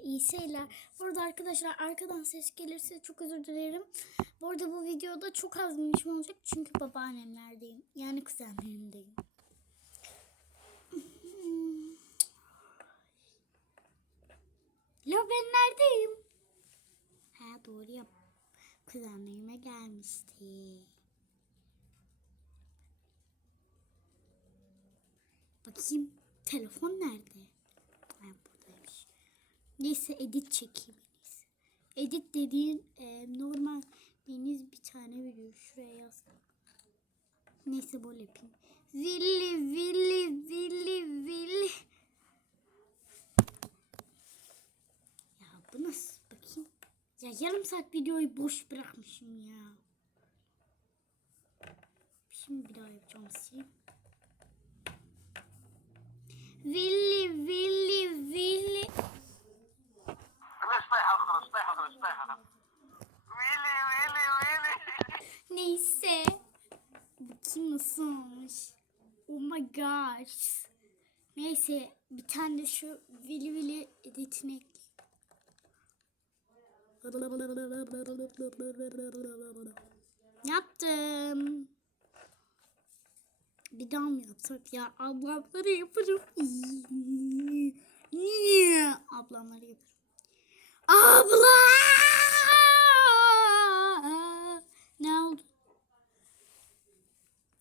İyi seyirler. Bu arada arkadaşlar arkadan ses gelirse çok özür dilerim. Bu arada bu videoda çok az bir olacak çünkü babaannemlerdeyim. Yani kuzenlerimdeyim. La ben neredeyim? Ha doğru yap. Kuzenlerime gelmişti. Bakayım telefon nerede? Neyse edit çekeyim. Edit dediğin e, normal deniz bir tane video. Şuraya yaz. Neyse böyle yapayım. Villi villi villi villi. Ya bu nasıl bakayım. Ya yarım saat videoyu boş bırakmışım ya. Şimdi bir daha yapacağım sileyim. Villi villi villi. Neyse bir tane de şu vili vili editini. Yaptım. Bir daha mı yapsak ya? Ablamları yaparım. Niye? Ablamları yaparım. Abla! Ne oldu?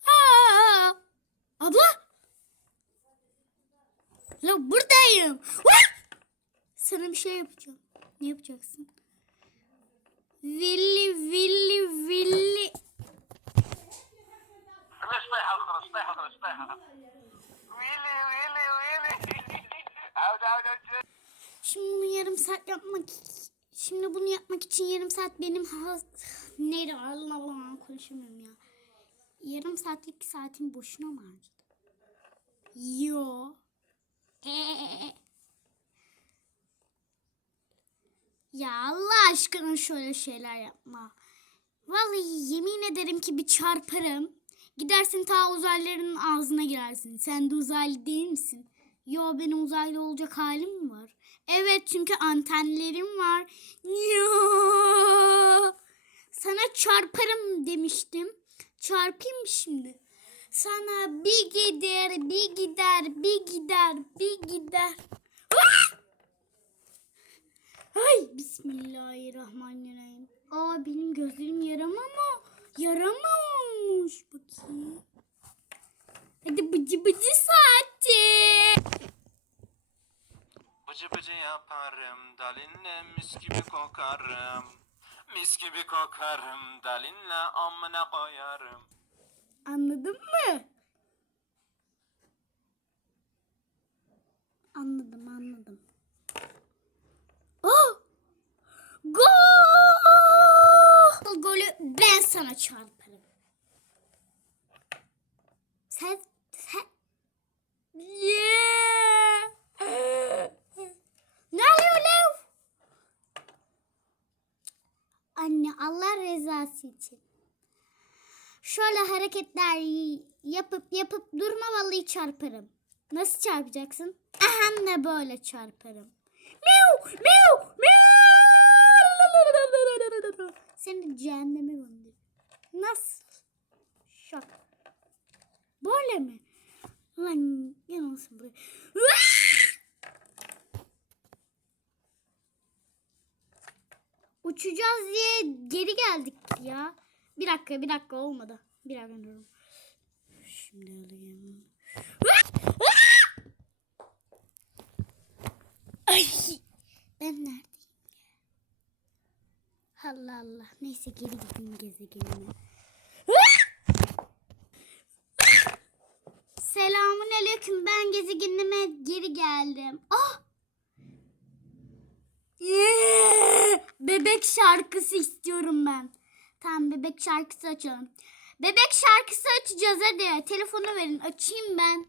Aa! Abla! La buradayım. What? Sana bir şey yapacağım. Ne yapacaksın? Villi villi villi. Şimdi bunu yarım saat yapmak Şimdi bunu yapmak için yarım saat benim neydi Allah Allah konuşamıyorum ya. Yarım saatlik saatin boşuna mı harcadım? Yo. Ya Allah aşkına şöyle şeyler yapma. Vallahi yemin ederim ki bir çarparım. Gidersin ta uzaylıların ağzına girersin. Sen de uzaylı değil misin? Yo benim uzaylı olacak halim mi var? Evet çünkü antenlerim var. Yo. Sana çarparım demiştim. Çarpayım mı şimdi? Sana bir gider, bir gider, bir gider, bir gider. Ah! Ay bismillahirrahmanirrahim. Aa benim gözlerim yarama mı? Yarama olmuş. Bakayım. Hadi bıcı bıcı saati. Bıcı bıcı yaparım, dalinle mis gibi kokarım. Mis gibi kokarım, dalinle amına koyarım. Anladın mı? Anladım anladım. Oh! Gol! Golü ben sana çarparım. Sen sen Yeah! Ne oluyor? Anne Allah rızası için. Şöyle hareketler yapıp yapıp durma vallahi çarparım. Nasıl çarpacaksın? Ahem ne böyle çarparım. Miu, miu, miu. Seni cehenneme gönder. Nasıl? Şok. Böyle mi? Lan olsun buraya. Uçacağız diye geri geldik ya. Bir dakika bir dakika olmadı. Bir dakika durun. Şimdi alayım. Ay, ben neredeyim? Allah Allah. Neyse geri gideyim gezegenime. Selamun aleyküm. Ben gezegenime geri geldim. Ah! Bebek şarkısı istiyorum ben. Tamam bebek şarkısı açalım. Bebek şarkısı açacağız hadi. Telefonu verin açayım ben.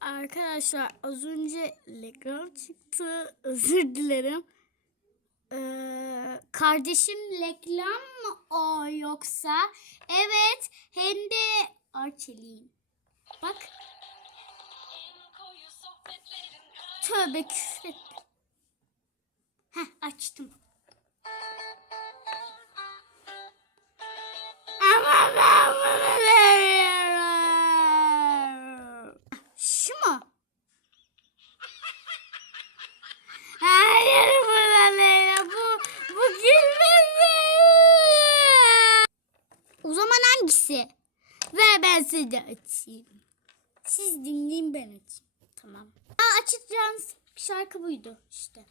Arkadaşlar az önce reklam çıktı. Özür dilerim. Ee, kardeşim Leklam mı o yoksa? Evet hem de Arçeliğim. Bak. Tövbe küfret. Heh açtım. Hangisi? Ver ben size açayım. Siz dinleyin ben açayım. Tamam. Aa, açacağınız şarkı buydu işte.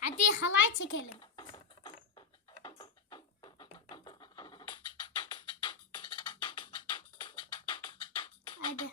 Hadi halay çekelim. Hadi.